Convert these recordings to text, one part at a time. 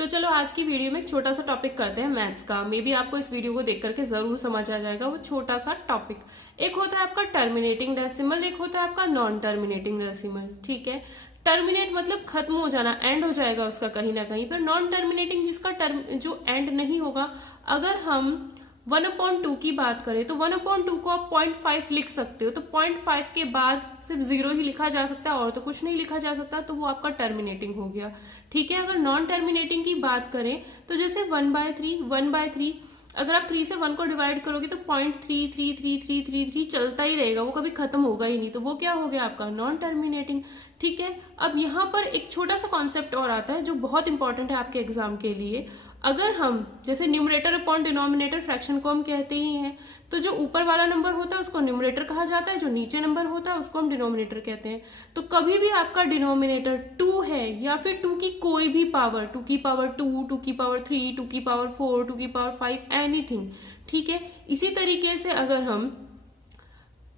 तो चलो आज की वीडियो में एक छोटा सा टॉपिक करते हैं मैथ्स का। मे बी आपको इस वीडियो को देख करके जरूर समझ आ जाएगा वो छोटा सा टॉपिक। एक होता है आपका टर्मिनेटिंग डेसिमल, एक होता है आपका नॉन टर्मिनेटिंग डेसिमल। ठीक है, टर्मिनेट मतलब खत्म हो जाना, एंड हो जाएगा उसका कहीं ना कहीं पर। नॉन टर्मिनेटिंग जिसका टर्म जो एंड नहीं होगा। अगर हम 1/2 की बात करें तो 1/2 को आप 0.5 लिख सकते हो, तो 0.5 के बाद सिर्फ 0 ही लिखा जा सकता है और तो कुछ नहीं लिखा जा सकता, तो वो आपका टर्मिनेटिंग हो गया। ठीक है, अगर नॉन टर्मिनेटिंग की बात करें तो जैसे 1/3 अगर आप 3 से 1 को डिवाइड करोगे तो 0.33333 चलता ही रहेगा, वो कभी खत्म होगा ही नहीं, तो वो क्या हो गया आपका नॉन टर्मिनेटिंग। ठीक है, अब यहाँ पर एक छोटा सा कॉन्सेप्ट और आता है जो बहुत इंपॉर्टेंट है आपके एग्जाम के लिए। अगर हम जैसे न्यूमरेटर अपॉन डिनोमिनेटर फ्रैक्शन को हम कहते ही हैं, तो जो ऊपर वाला नंबर होता है उसको न्यूमरेटर कहा जाता है, जो नीचे नंबर होता है उसको हम डिनोमिनेटर कहते हैं। तो कभी भी आपका डिनोमिनेटर 2 है या फिर 2 की कोई भी पावर, 2 की पावर 2, 2 की पावर 3, 2 की पावर 4, 2 की पावर 5, एनीथिंग। ठीक है, इसी तरीके से अगर हम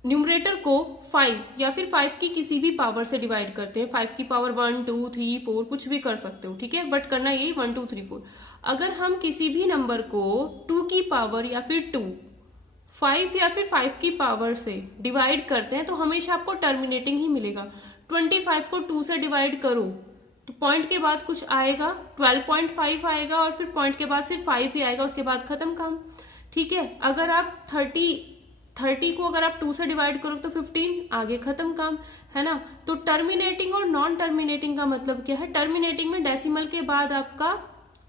न्यूमरेटर को 5 या फिर 5 की किसी भी पावर से डिवाइड करते हैं, 5 की पावर 1, 2, 3, 4 कुछ भी कर सकते हो। ठीक है, बट करना यही 1, 2, 3, 4। अगर हम किसी भी नंबर को 2 की पावर या फिर 2, 5 या फिर 5 की पावर से डिवाइड करते हैं तो हमेशा आपको टर्मिनेटिंग ही मिलेगा। 25 को 2 से डिवाइड करो तो पॉइंट के बाद कुछ आएगा, 12.5 आएगा और फिर पॉइंट के बाद सिर्फ 5 ही आएगा, उसके बाद खत्म काम। ठीक है, अगर आप 30 को अगर आप 2 से डिवाइड करो तो 15, आगे खत्म काम, है ना। तो टर्मिनेटिंग और नॉन टर्मिनेटिंग का मतलब क्या है? टर्मिनेटिंग में डेसिमल के बाद आपका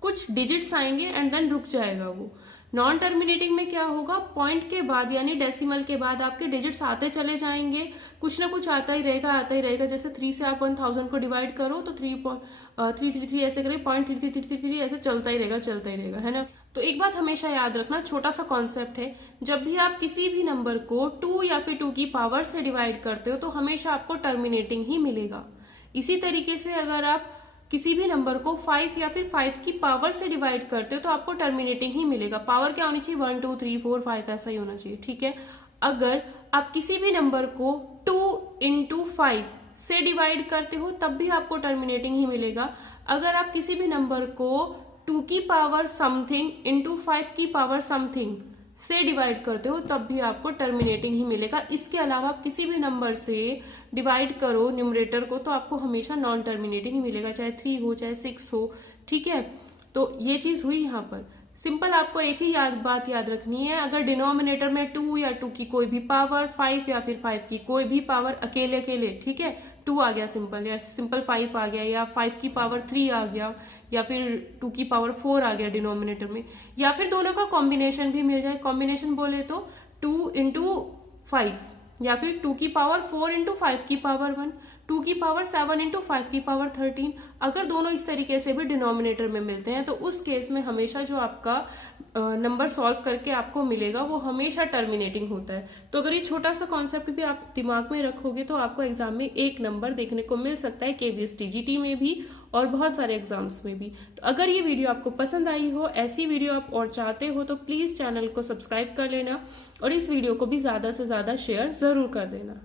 कुछ डिजिट्स आएंगे एंड देन रुक जाएगा वो। नॉन टर्मिनेटिंग में क्या होगा? पॉइंट के बाद यानी डेसिमल के बाद आपके डिजिट्स आते चले जाएंगे, कुछ ना कुछ आता ही रहेगा। जैसे 3 से आप 1000 को डिवाइड करो तो 3.333 ऐसे करें, 0.3333 ऐसे चलता ही रहेगा, है ना। तो एक बात हमेशा याद रखना, छोटा सा कॉन्सेप्ट है, जब भी आप किसी भी नंबर को 2 या फिर 2 की पावर से डिवाइड करते हो तो हमेशा आपको टर्मिनेटिंग ही मिलेगा। इसी तरीके से अगर आप किसी भी नंबर को 5 या फिर 5 की पावर से डिवाइड करते हो तो आपको टर्मिनेटिंग ही मिलेगा। पावर क्या होनी चाहिए? 1, 2, 3, 4, 5 ऐसा ही होना चाहिए। ठीक है, अगर आप किसी भी नंबर को 2 into 5 से डिवाइड करते हो तब भी आपको टर्मिनेटिंग ही मिलेगा। अगर आप किसी भी नंबर को 2 की पावर समथिंग इंटू 5 की पावर समथिंग से डिवाइड करते हो तब भी आपको टर्मिनेटिंग ही मिलेगा। इसके अलावा आप किसी भी नंबर से डिवाइड करो न्यूमरेटर को तो आपको हमेशा नॉन टर्मिनेटिंग ही मिलेगा, चाहे 3 हो चाहे 6 हो। ठीक है, तो ये चीज हुई यहाँ पर। सिंपल आपको एक ही बात याद रखनी है, अगर डिनोमिनेटर में 2 या 2 की कोई भी पावर, 5 या फिर 5 की कोई भी पावर अकेले, ठीक है, 2 आ गया सिंपल, या सिंपल 5 आ गया, या 5 की पावर 3 आ गया, या फिर 2 की पावर 4 आ गया डिनोमिनेटर में, या फिर दोनों का कॉम्बिनेशन भी मिल जाए। कॉम्बिनेशन बोले तो 2 into 5 या फिर 2 की पावर 4 into 5 की पावर 1, 2 की पावर 7 into 5 की पावर 13। अगर दोनों इस तरीके से भी डिनोमिनेटर में मिलते हैं तो उस केस में हमेशा जो आपका नंबर सॉल्व करके आपको मिलेगा वो हमेशा टर्मिनेटिंग होता है। तो अगर ये छोटा सा कॉन्सेप्ट भी आप दिमाग में रखोगे तो आपको एग्जाम में एक नंबर देखने को मिल सकता है, KVS TGT में भी और बहुत सारे एग्जाम्स में भी। तो अगर ये वीडियो आपको पसंद आई हो, ऐसी वीडियो आप और चाहते हो तो प्लीज़ चैनल को सब्सक्राइब कर लेना और इस वीडियो को भी ज़्यादा से ज़्यादा शेयर ज़रूर कर देना।